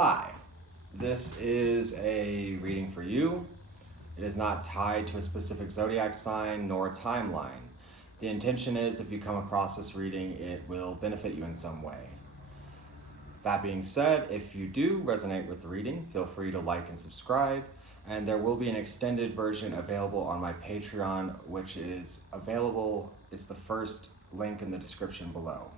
Hi, this is a reading for you. It is not tied to a specific zodiac sign nor timeline. The intention is if you come across this reading, it will benefit you in some way. That being said, if you do resonate with the reading, feel free to like and subscribe. And there will be an extended version available on my Patreon, which is available. It's the first link in the description below.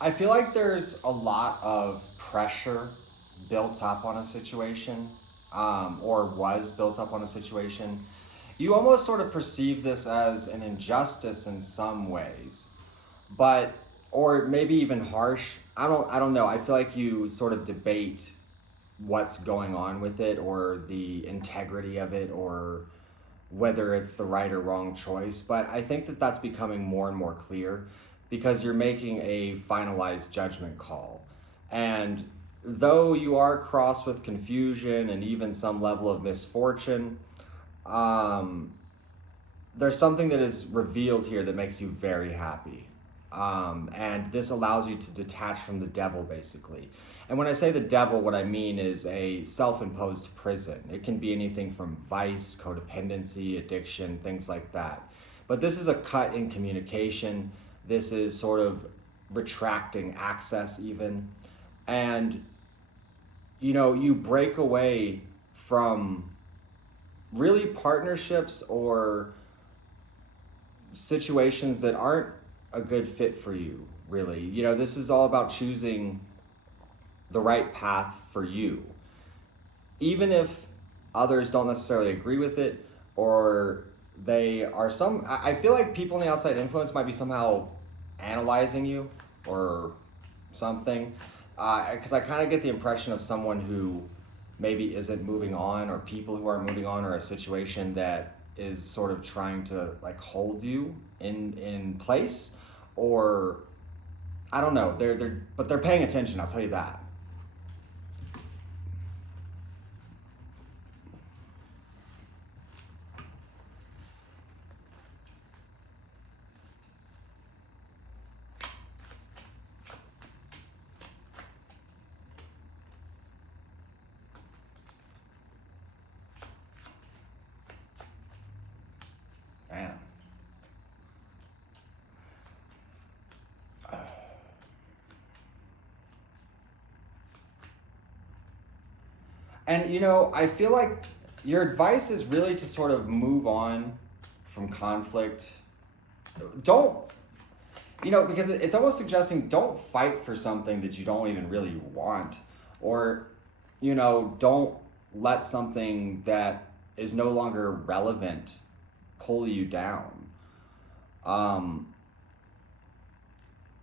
I feel like there's a lot of pressure built up on a situation, or was built up on a situation. You almost sort of perceive this as an injustice in some ways, but, or maybe even harsh. I don't know. I feel like you sort of debate what's going on with it, or the integrity of it, or whether it's the right or wrong choice. But I think that that's becoming more and more clear because you're making a finalized judgment call. And though you are crossed with confusion and even some level of misfortune, there's something that is revealed here that makes you very happy. And this allows you to detach from the devil, basically. And when I say the devil, what I mean is a self-imposed prison. It can be anything from vice, codependency, addiction, things like that. But this is a cut in communication. This is sort of retracting access even. And, you know, you break away from really partnerships or situations that aren't a good fit for you, really. You know, this is all about choosing the right path for you. Even if others don't necessarily agree with it, or they are I feel like people in the outside influence might be somehow analyzing you or something. Because I kind of get the impression of someone who maybe isn't moving on, or people who aren't moving on, or a situation that is sort of trying to like hold you in place, or I don't know. But they're paying attention. I'll tell you that. Man. And you know, I feel like your advice is really to sort of move on from conflict. Don't, you know, because it's almost suggesting don't fight for something that you don't even really want, or, you know, don't let something that is no longer relevant pull you down.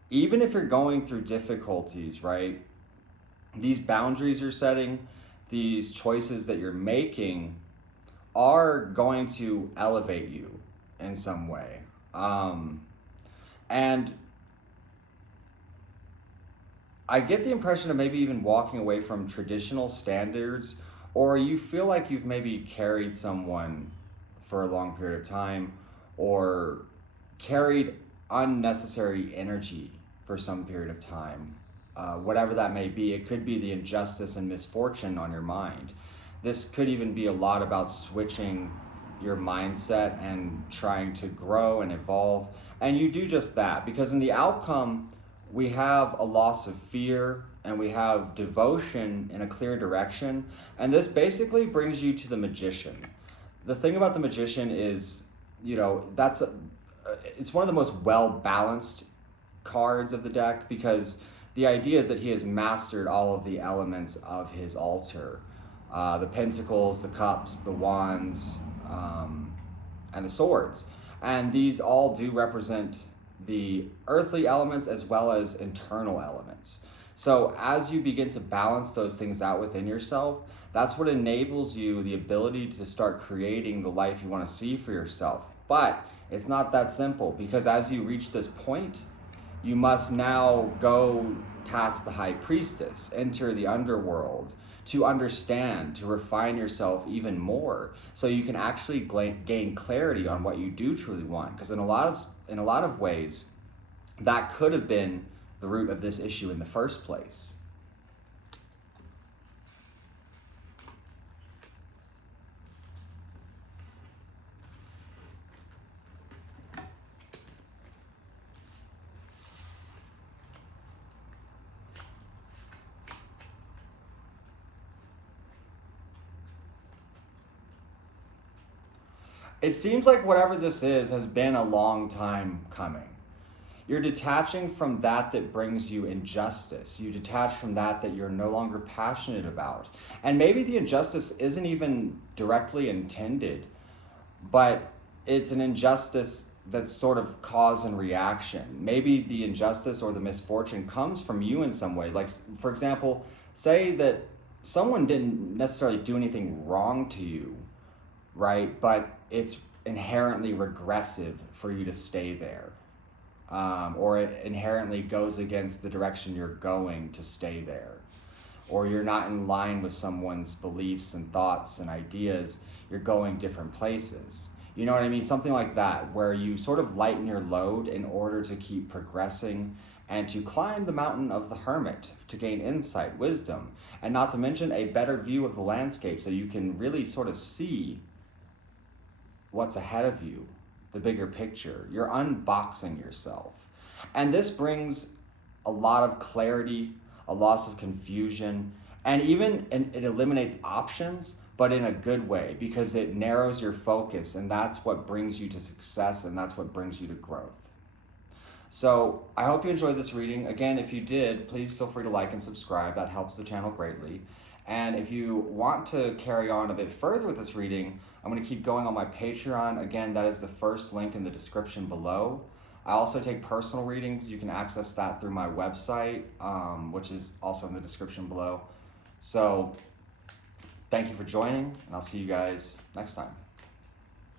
Even if you're going through difficulties, right? These boundaries you're setting, these choices that you're making are going to elevate you in some way. And I get the impression of maybe even walking away from traditional standards, or you feel like you've maybe carried someone for a long period of time, or carried unnecessary energy for some period of time. Whatever that may be, it could be the injustice and misfortune on your mind. This could even be a lot about switching your mindset and trying to grow and evolve. And you do just that, because in the outcome, we have a loss of fear and we have devotion in a clear direction. And this basically brings you to the Magician. The thing about the Magician is, you know, it's one of the most well-balanced cards of the deck, because the idea is that he has mastered all of the elements of his altar. The pentacles, the cups, the wands, and the swords. And these all do represent the earthly elements as well as internal elements. So as you begin to balance those things out within yourself, that's what enables you the ability to start creating the life you want to see for yourself. But it's not that simple, because as you reach this point, you must now go past the high priestess, enter the underworld, to understand, to refine yourself even more, so you can actually gain clarity on what you do truly want. Because in a lot of ways, that could have been the root of this issue in the first place. It seems like whatever this is has been a long time coming. You're detaching from that brings you injustice. You detach from that you're no longer passionate about. And maybe the injustice isn't even directly intended, but it's an injustice that's sort of cause and reaction. Maybe the injustice or the misfortune comes from you in some way. Like, for example, say that someone didn't necessarily do anything wrong to you, right? But it's inherently regressive for you to stay there. Or it inherently goes against the direction you're going to stay there. Or you're not in line with someone's beliefs and thoughts and ideas, you're going different places. You know what I mean? Something like that, where you sort of lighten your load in order to keep progressing and to climb the mountain of the hermit, to gain insight, wisdom, and not to mention a better view of the landscape, so you can really sort of see what's ahead of you, the bigger picture. You're unboxing yourself. And this brings a lot of clarity, a loss of confusion, and it eliminates options, but in a good way, because it narrows your focus, and that's what brings you to success, and that's what brings you to growth. So I hope you enjoyed this reading. Again, if you did, please feel free to like and subscribe. That helps the channel greatly. And if you want to carry on a bit further with this reading, I'm going to keep going on my Patreon. Again, that is the first link in the description below. I also take personal readings. You can access that through my website, which is also in the description below. So thank you for joining, and I'll see you guys next time.